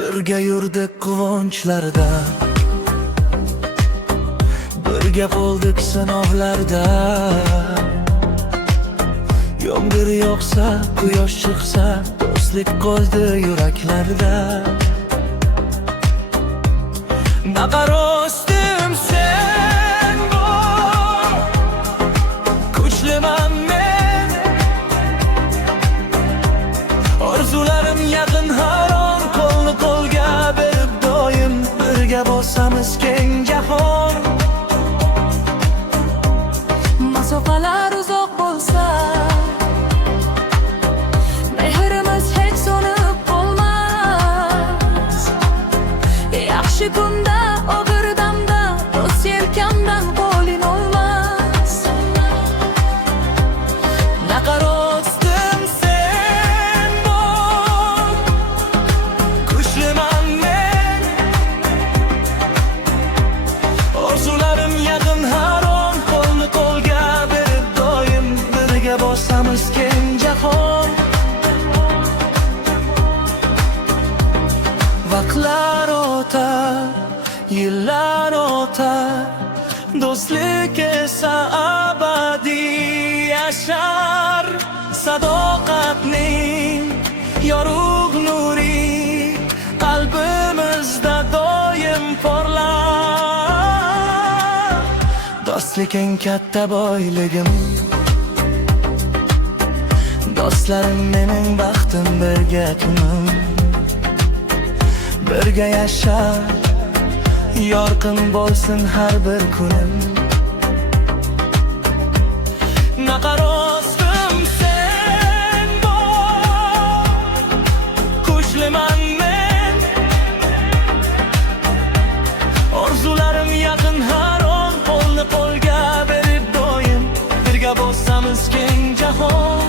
Birga yurdik quvonchlarda, birga bo'ldik sinovlarda. Yomg'ir yog'sa, quyosh chiqsa, do'stlik qoldi yuraklarda. Naqar ostim sen bor, kuchliman men. Orzularim yaqin har on, qo'lni qo'lga berib doim birga bosamiz keng jahon. Masofalar uzoq bo'lsa, mehrimiz hech so'nib bo'lmas. Yaxshi kunda, og'ir damda, do'st yelkamdan qo'ling olmas. Naqar ostim sen bor, kuchliman men. Orzularim yaqin har on, qo'lni qo'lga berib doim birga bosamiz keng jahon. Vaqtlar o'tar, yillar o'tar, do'stlik esa abadiy yashar. Sadoqatning yorug' nuri qalbimizda doim porlar. Do'stlik eng katta boyligim, do'stlarim mening baxtim, birga kunim. Birga yashar, yorqin bo'lsin har bir kunim. Naqar ostim sen bor, kuchliman men. Orzularim yaqin har on, qo'lni qo'lga berib doim birga bosamiz keng jahon.